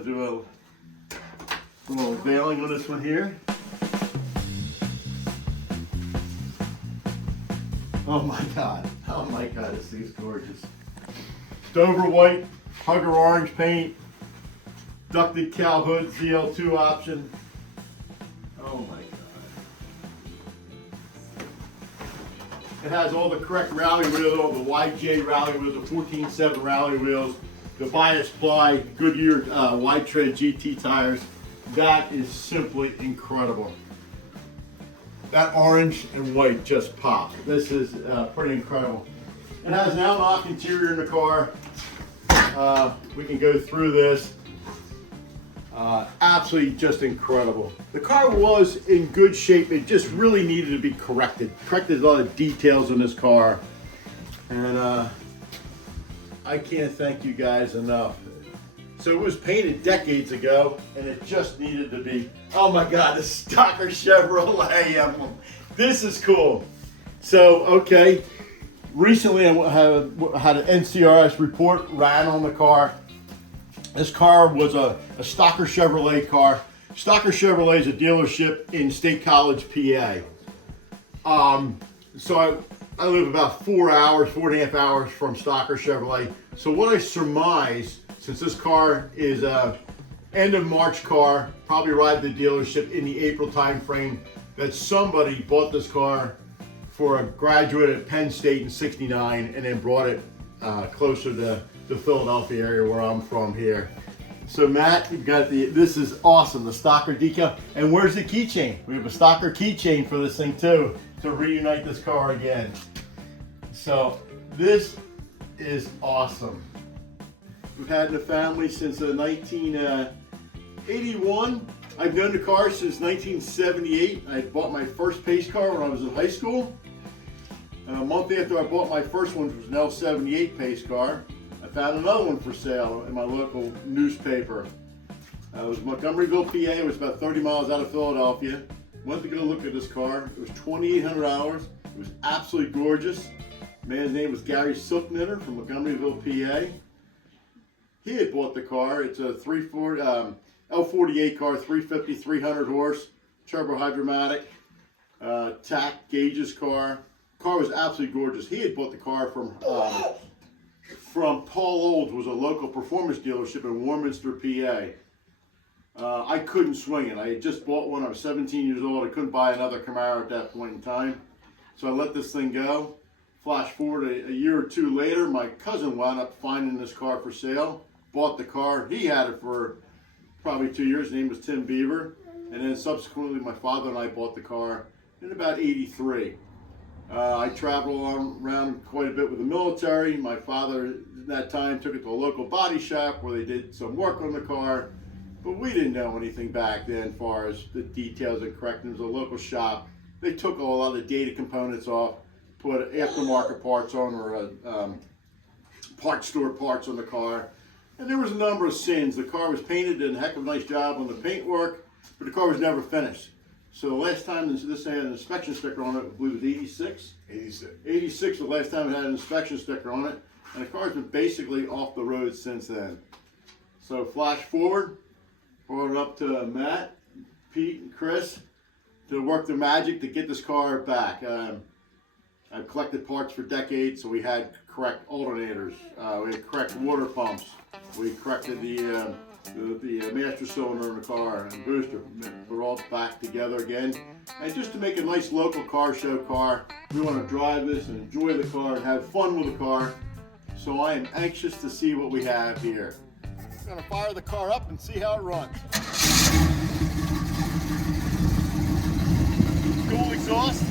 want to do a little veiling on this one here. Oh my God, this thing's gorgeous. Dover white, Hugger orange paint, ducted cow hood, ZL2 option. Oh my God. It has all the correct rally wheels, all the YJ rally wheels, the 14.7 rally wheels, the bias ply, Goodyear wide tread GT tires. That is simply incredible. That orange and white just pop. This is pretty incredible. It has an Alloc interior in the car. We can go through this. Absolutely just incredible. The car was in good shape. It just really needed to be corrected. Corrected a lot of details in this car. And I can't thank you guys enough. So it was painted decades ago, and it just needed to be. Oh my God, the Stocker Chevrolet emblem. This is cool. So, okay, recently I had an NCRS report ran on the car. This car was a Stocker Chevrolet car. Stocker Chevrolet is a dealership in State College, PA. So I live about 4.5 hours from Stocker Chevrolet. So what I surmise, since this car is a end of March car, probably arrived at the dealership in the April time frame, that somebody bought this car for a graduate at Penn State in '69 and then brought it closer to the Philadelphia area where I'm from here. So Matt, you've got this is awesome, the Stocker decal. And where's the keychain? We have a Stocker keychain for this thing too, to reunite this car again. So this is awesome. We've had in the family since 1981. I've known the car since 1978. I bought my first pace car when I was in high school. A month after I bought my first one, which was an L78 pace car, I found another one for sale in my local newspaper. It was Montgomeryville, PA. It was about 30 miles out of Philadelphia. Went to go look at this car. It was 2,800 hours. It was absolutely gorgeous. The man's name was Gary Silknitter from Montgomeryville, PA. He had bought the car. It's a L48 car, 350, 300 horse, turbo hydromatic, tach gauges car. Car was absolutely gorgeous. He had bought the car from Paul Olds, was a local performance dealership in Warminster, PA. I couldn't swing it. I had just bought one. I was 17 years old. I couldn't buy another Camaro at that point in time. So I let this thing go. Flash forward a year or two later, my cousin wound up finding this car for sale. Bought the car. He had it for probably 2 years. His name was Tim Beaver. And then subsequently, my father and I bought the car in about '83. I traveled around quite a bit with the military. My father, at that time, took it to a local body shop where they did some work on the car. But we didn't know anything back then as far as the details and correcting. It was a local shop. They took a lot of the data components off, put aftermarket parts on, or part store parts on the car. And there was a number of sins. The car was painted, did a heck of a nice job on the paint work, but the car was never finished. So the last time this had an inspection sticker on it, I believe it was 86? 86. 86 was the last time it had an inspection sticker on it. And the car's been basically off the road since then. So flash forward, brought it up to Matt, Pete, and Chris to work the magic to get this car back. I've collected parts for decades, so we had correct alternators, we had correct water pumps, we corrected the master cylinder in the car and booster. We're all back together again. And just to make a nice local car show car, we want to drive this and enjoy the car and have fun with the car. So I am anxious to see what we have here. I'm going to fire the car up and see how it runs. Cool exhaust.